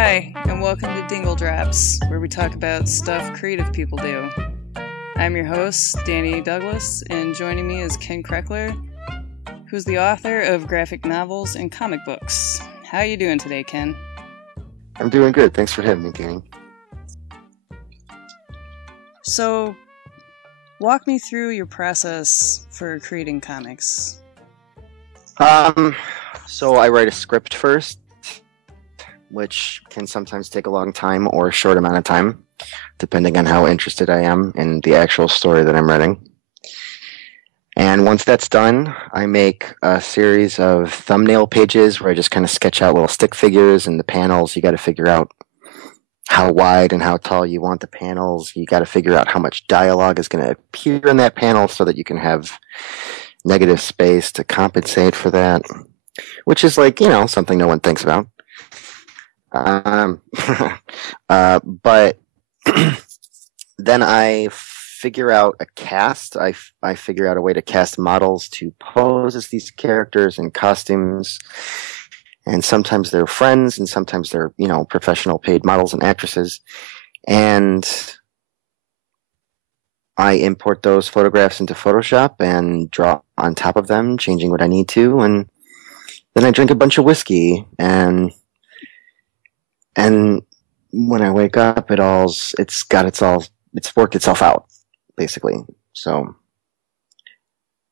Hi, and welcome to Dingle Drops, where we talk about stuff creative people do. I'm your host, Danny Douglas, and joining me is Ken Krekeler, who's the author of graphic novels and comic books. How you doing today, Ken? I'm doing good. Thanks for having me, Danny. So, walk me through your process for creating comics. So I write a script first, which can sometimes take a long time or a short amount of time, depending on how interested I am in the actual story that I'm writing. And once that's done, I make a series of thumbnail pages where I just kind of sketch out little stick figures and the panels. You got to figure out how wide and how tall you want the panels. You got to figure out how much dialogue is going to appear in that panel so that you can have negative space to compensate for that, which is like, something no one thinks about. But then I figure out a cast. I figure out a way to cast models to pose as these characters in costumes. And sometimes they're friends, and sometimes they're, professional paid models and actresses. And I import those photographs into Photoshop and draw on top of them, changing what I need to. And then I drink a bunch of whiskey, and when I wake up, it's worked itself out, basically. So,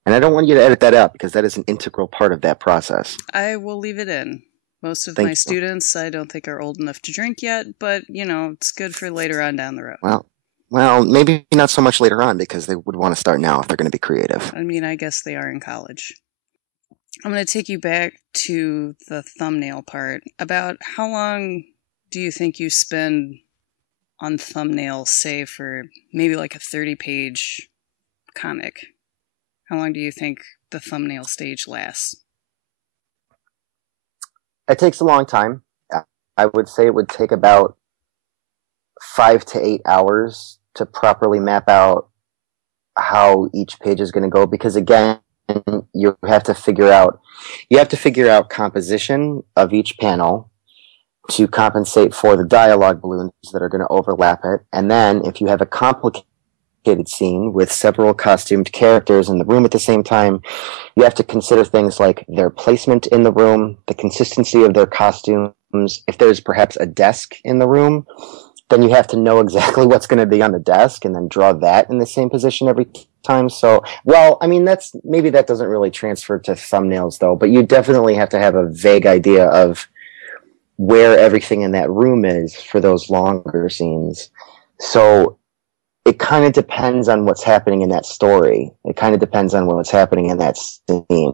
and I don't want you to edit that out because that is an integral part of that process. I will leave it in. Most of my students I don't think are old enough to drink yet, but, it's good for later on down the road. Well, maybe not so much later on because they would want to start now if they're going to be creative. I mean, I guess they are in college. I'm going to take you back to the thumbnail part. About how long do you think you spend on thumbnails, say, for maybe like a 30-page comic? How long do you think the thumbnail stage lasts? It takes a long time. I would say it would take about 5 to 8 hours to properly map out how each page is going to go, because again, you have to figure out composition of each panel to compensate for the dialogue balloons that are going to overlap it. And then if you have a complicated scene with several costumed characters in the room at the same time, you have to consider things like their placement in the room, the consistency of their costumes. If there's perhaps a desk in the room, then you have to know exactly what's going to be on the desk and then draw that in the same position every time. So, maybe that doesn't really transfer to thumbnails though, but you definitely have to have a vague idea of where everything in that room is for those longer scenes. So it kind of depends on what's happening in that story. It kind of depends on what's happening in that scene.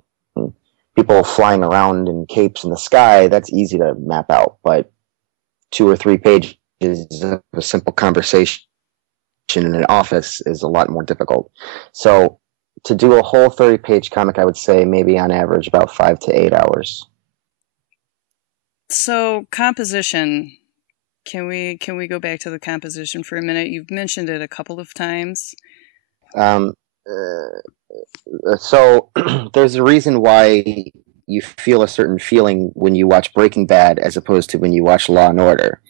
People flying around in capes in the sky, that's easy to map out, but 2 or 3 pages of a simple conversation in an office is a lot more difficult. So to do a whole 30-page comic, I would say maybe on average about 5 to 8 hours. So composition, can we go back to the composition for a minute? You've mentioned it a couple of times. So there's a reason why you feel a certain feeling when you watch Breaking Bad as opposed to when you watch Law and Order.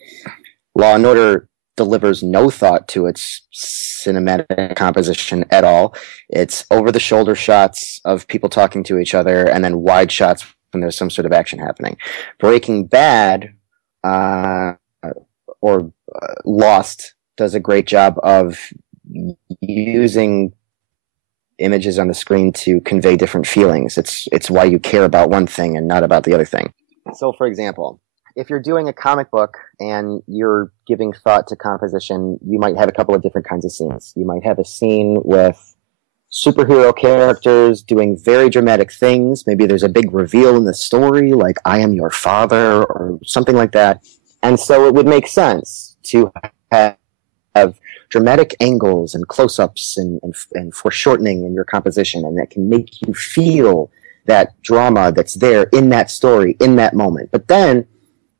Law and Order delivers no thought to its cinematic composition at all. It's over-the-shoulder shots of people talking to each other and then wide shots when there's some sort of action happening. Breaking Bad or Lost does a great job of using images on the screen to convey different feelings. It's why you care about one thing and not about the other thing. So, for example, if you're doing a comic book and you're giving thought to composition, you might have a couple of different kinds of scenes. You might have a scene with superhero characters doing very dramatic things. Maybe there's a big reveal in the story, like I am your father or something like that. And so it would make sense to have dramatic angles and close-ups and foreshortening in your composition, and that can make you feel that drama that's there in that story, in that moment. But then,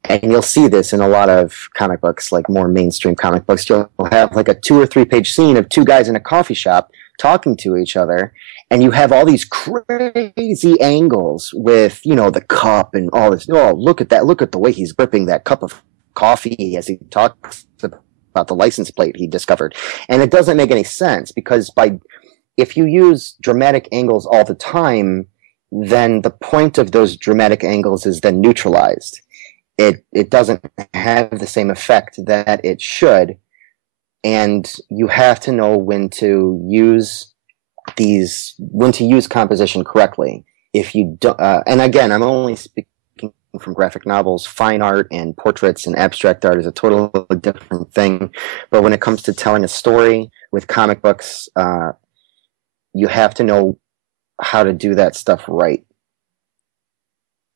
and you'll see this in a lot of comic books, like more mainstream comic books, you'll have like a 2 or 3 page scene of 2 guys in a coffee shop talking to each other, and you have all these crazy angles with, the cup and all this. Oh, look at that. Look at the way he's gripping that cup of coffee as he talks about the license plate he discovered. And it doesn't make any sense because if you use dramatic angles all the time, then the point of those dramatic angles is then neutralized. It doesn't have the same effect that it should, and you have to know when to use composition correctly. If you don't, and again, I'm only speaking from graphic novels. Fine art and portraits and abstract art is a totally different thing. But when it comes to telling a story with comic books, you have to know how to do that stuff right.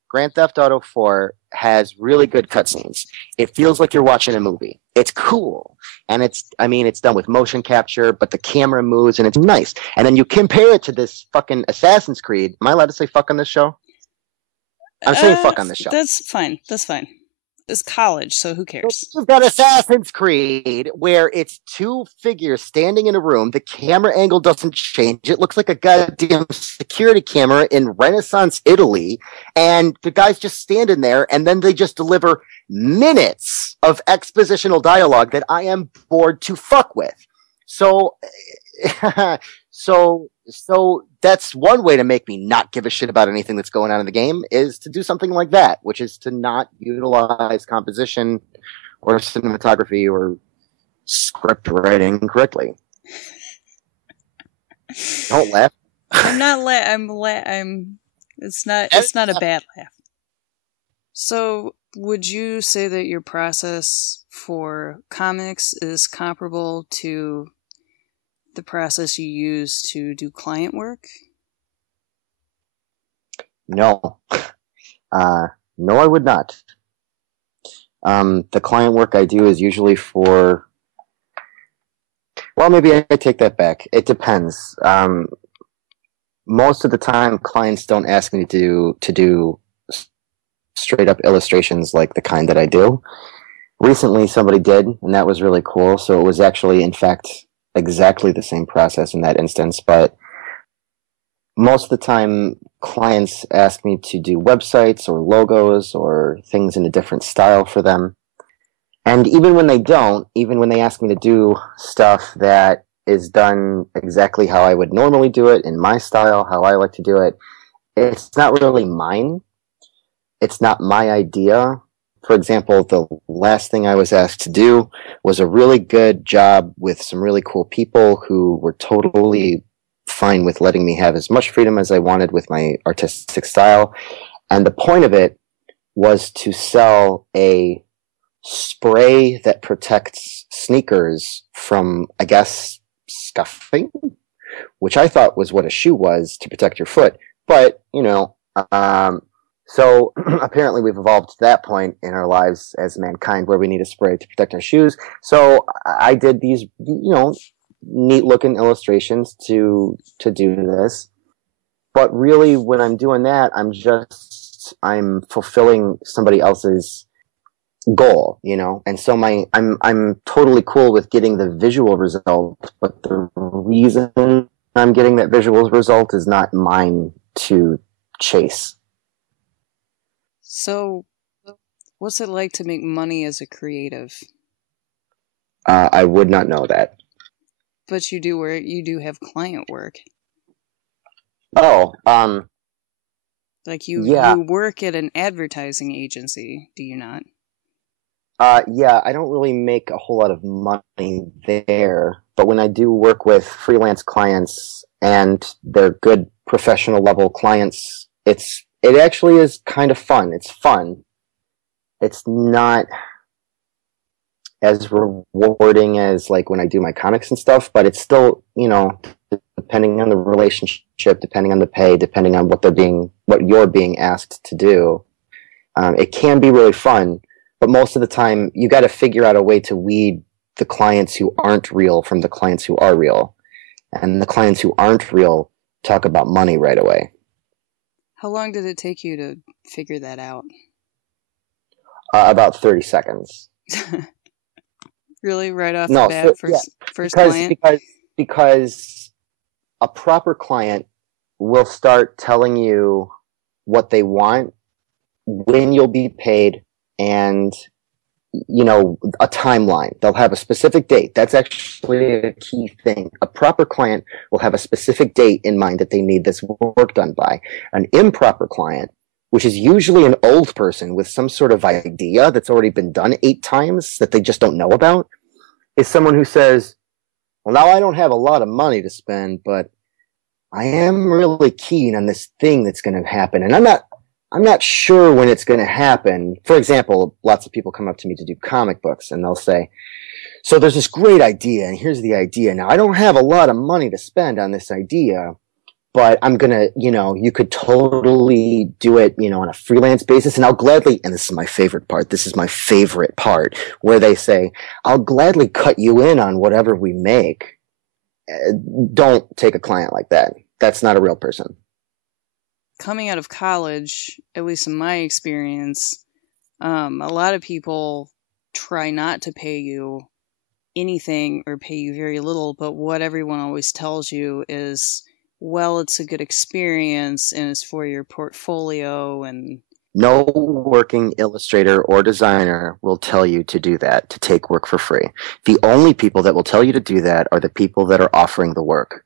Grand Theft Auto 4 has really good cutscenes. It feels like you're watching a movie. It's cool. And it's done with motion capture, but the camera moves and it's nice. And then you compare it to this fucking Assassin's Creed. Am I allowed to say fuck on this show? I'm saying fuck on this show. That's fine. It's college, so who cares? You've got Assassin's Creed, where it's two figures standing in a room. The camera angle doesn't change. It looks like a goddamn security camera in Renaissance Italy. And the guy's just standing there, and then they just deliver minutes of expositional dialogue that I am bored to fuck with. So, so that's one way to make me not give a shit about anything that's going on in the game, is to do something like that, which is to not utilize composition or cinematography or script writing correctly. Don't laugh. I'm not it's not a bad laugh. So, would you say that your process for comics is comparable to the process you use to do client work? No. No, I would not. The client work I do is usually for... Well, maybe I take that back. It depends. Most of the time, clients don't ask me to do straight-up illustrations like the kind that I do. Recently, somebody did, and that was really cool. So it was actually, in fact, exactly the same process in that instance, but most of the time clients ask me to do websites or logos or things in a different style for them. And even when they don't, even when they ask me to do stuff that is done exactly how I would normally do it, in my style, how I like to do it, it's not really mine. It's not my idea. For example, the last thing I was asked to do was a really good job with some really cool people who were totally fine with letting me have as much freedom as I wanted with my artistic style. And the point of it was to sell a spray that protects sneakers from, I guess, scuffing, which I thought was what a shoe was, to protect your foot. But, so apparently we've evolved to that point in our lives as mankind where we need a spray to protect our shoes. So I did these, neat looking illustrations to do this. But really when I'm doing that, I'm fulfilling somebody else's goal, And so I'm totally cool with getting the visual result, but the reason I'm getting that visual result is not mine to chase. So, what's it like to make money as a creative? I would not know that. But you do have client work. Oh, like you work at an advertising agency, do you not? Yeah, I don't really make a whole lot of money there, but when I do work with freelance clients and they're good professional level clients, it actually is kind of fun. It's fun. It's not as rewarding as like when I do my comics and stuff, but it's still, depending on the relationship, depending on the pay, depending on what you're being asked to do, it can be really fun. But most of the time, you got to figure out a way to weed the clients who aren't real from the clients who are real. And the clients who aren't real talk about money right away. How long did it take you to figure that out? About 30 seconds. Really? Right off the bat? First client? Because a proper client will start telling you what they want, when you'll be paid, and a timeline. They'll have a specific date. That's actually a key thing. A proper client will have a specific date in mind that they need this work done by. An improper client, which is usually an old person with some sort of idea that's already been done 8 times that they just don't know about, is someone who says, well, now I don't have a lot of money to spend, but I am really keen on this thing that's going to happen. And I'm not sure when it's going to happen. For example, lots of people come up to me to do comic books and they'll say, so there's this great idea and here's the idea. Now I don't have a lot of money to spend on this idea, but I'm going to, you could totally do it, on a freelance basis. And I'll gladly, and this is my favorite part. This is my favorite part where they say, I'll gladly cut you in on whatever we make. Don't take a client like that. That's not a real person. Coming out of college, at least in my experience, a lot of people try not to pay you anything or pay you very little, but what everyone always tells you is, well, it's a good experience and it's for your portfolio. And no working illustrator or designer will tell you to do that, to take work for free. The only people that will tell you to do that are the people that are offering the work.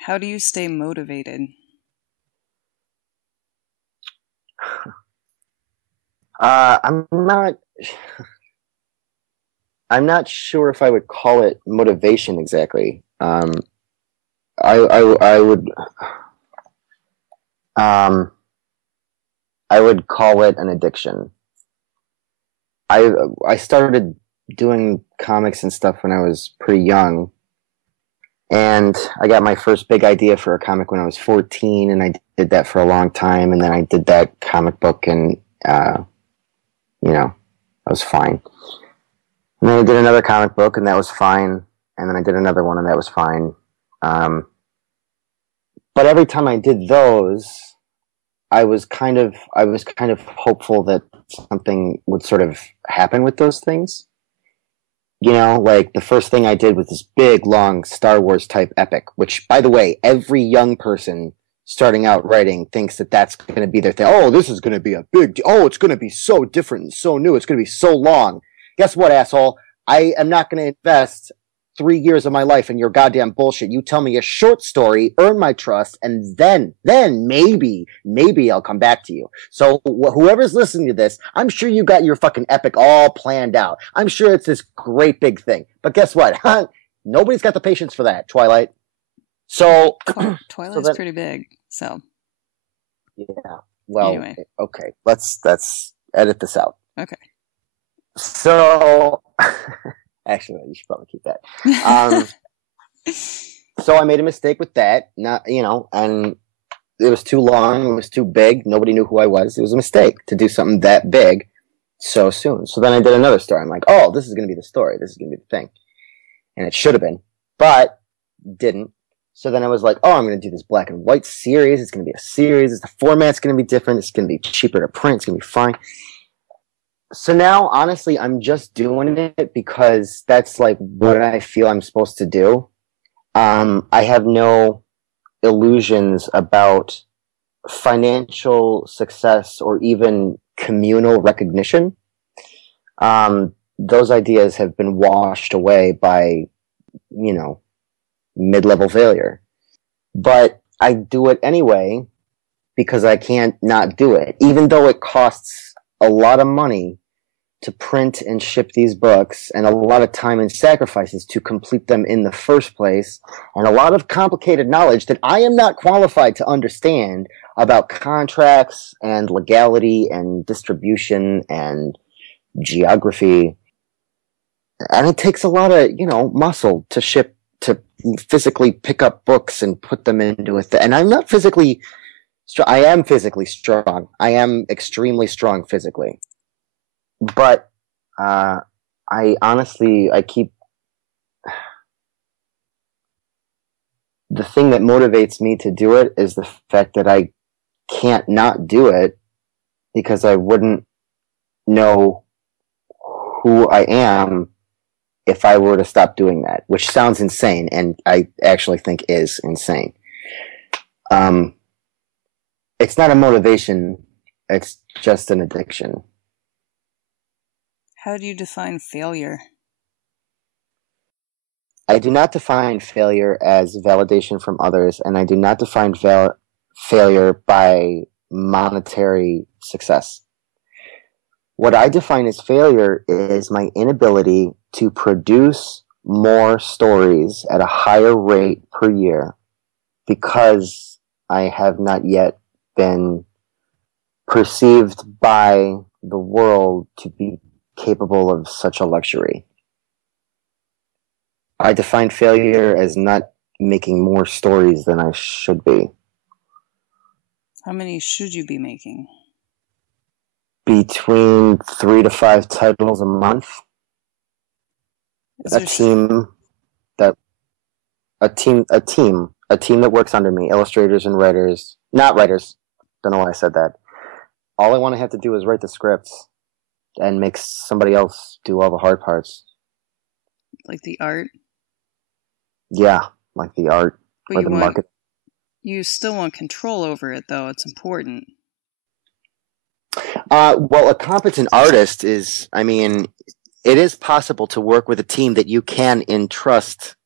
How do you stay motivated? I'm not sure if I would call it motivation exactly. I would call it an addiction. I started doing comics and stuff when I was pretty young, and I got my first big idea for a comic when I was 14, and I did that for a long time, and then I did that comic book, and I was fine. And then I did another comic book, and that was fine, and then I did another one, and that was fine. But every time I did those, I was kind of hopeful that something would sort of happen with those things. Like the first thing I did was this big, long Star Wars type epic, which, by the way, every young person starting out writing thinks that that's going to be their thing. Oh, this is going to be a big deal. Oh, it's going to be so different and so new. It's going to be so long. Guess what, asshole? I am not going to invest 3 years of my life in your goddamn bullshit. You tell me a short story, earn my trust, and then maybe I'll come back to you. So whoever's listening to this, I'm sure you got your fucking epic all planned out. I'm sure it's this great big thing. But guess what? Nobody's got the patience for that, Twilight. So Twilight's pretty big, so. Yeah. Well, anyway. Okay. Let's edit this out. Okay. So actually, you should probably keep that. So I made a mistake with that, and it was too long, it was too big, nobody knew who I was. It was a mistake to do something that big so soon. So then I did another story. I'm like, oh, this is going to be the story. This is going to be the thing. And it should have been, but didn't. So then I was like, oh, I'm going to do this black and white series. It's going to be a series. The format's going to be different. It's going to be cheaper to print. It's going to be fine. So now, honestly, I'm just doing it because that's like what I feel I'm supposed to do. I have no illusions about financial success or even communal recognition. Those ideas have been washed away by, mid-level failure. But I do it anyway because I can't not do it, even though it costs a lot of money to print and ship these books and a lot of time and sacrifices to complete them in the first place, and a lot of complicated knowledge that I am not qualified to understand about contracts and legality and distribution and geography. And it takes a lot of, muscle to ship, to physically pick up books and put them into a thing. And I'm not physically strong. I am physically strong. I am extremely strong physically. But I keep, the thing that motivates me to do it is the fact that I can't not do it because I wouldn't know who I am if I were to stop doing that, which sounds insane, and I actually think is insane. It's not a motivation, it's just an addiction. How do you define failure? I do not define failure as validation from others, and I do not define failure by monetary success. What I define as failure is my inability to produce more stories at a higher rate per year because I have not yet been perceived by the world to be capable of such a luxury. I define failure as not making more stories than I should be. How many should you be making? Between 3 to 5 titles a month. A team that works under me, illustrators and writers. Not writers. Don't know why I said that. All I want to have to do is write the scripts and make somebody else do all the hard parts. Like the art? Yeah, like the art or the market. You still want control over it, though. It's important. Well, a competent artist is, it is possible to work with a team that you can entrust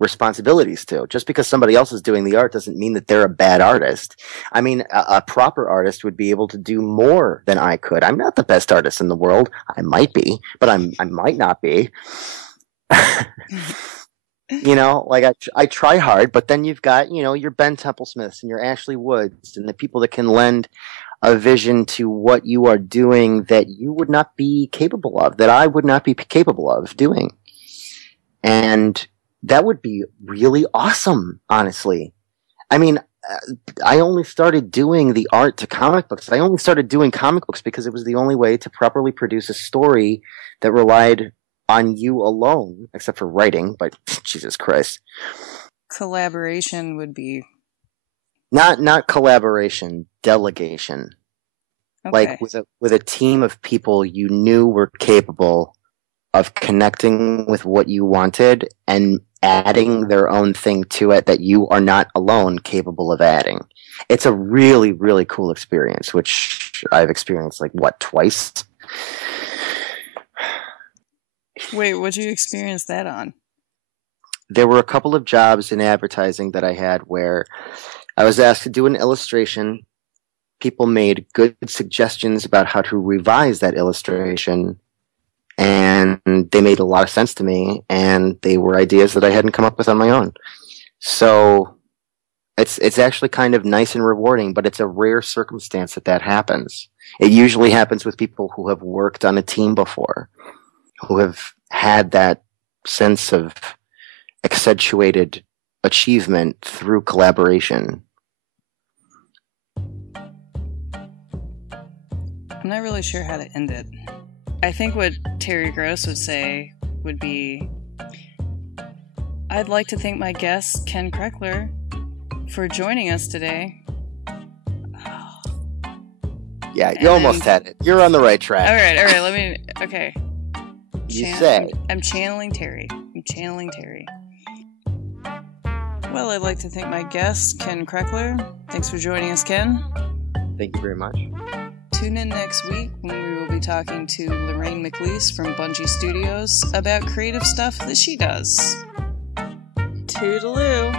responsibilities to. Just because somebody else is doing the art doesn't mean that they're a bad artist. A proper artist would be able to do more than I could. I'm not the best artist in the world. I might be, but I might not be. I try hard, but then you've got, your Ben Templesmiths and your Ashley Woods and the people that can lend a vision to what you are doing that you would not be capable of, that I would not be capable of doing. And that would be really awesome, honestly. I only started doing the art to comic books. I only started doing comic books because it was the only way to properly produce a story that relied on you alone, except for writing, but Jesus Christ. Collaboration would be... Not collaboration, delegation. Okay. Like with a team of people you knew were capable of connecting with what you wanted and adding their own thing to it that you are not alone capable of adding. It's a really, really cool experience, which I've experienced twice. Wait, what'd you experience that on? There were a couple of jobs in advertising that I had where I was asked to do an illustration. People made good suggestions about how to revise that illustration, and they made a lot of sense to me, and they were ideas that I hadn't come up with on my own. So it's actually kind of nice and rewarding, but it's a rare circumstance that happens. It usually happens with people who have worked on a team before, who have had that sense of accentuated achievement through collaboration. I'm not really sure how to end it. I think what Terry Gross would say would be, I'd like to thank my guest, Ken Krekeler, for joining us today. Yeah, you almost had it. You're on the right track. All right, okay. I'm channeling Terry. Well, I'd like to thank my guest, Ken Krekeler. Thanks for joining us, Ken. Thank you very much. Tune in next week when we will be talking to Lorraine McLeese from Bungie Studios about creative stuff that she does. Toodaloo.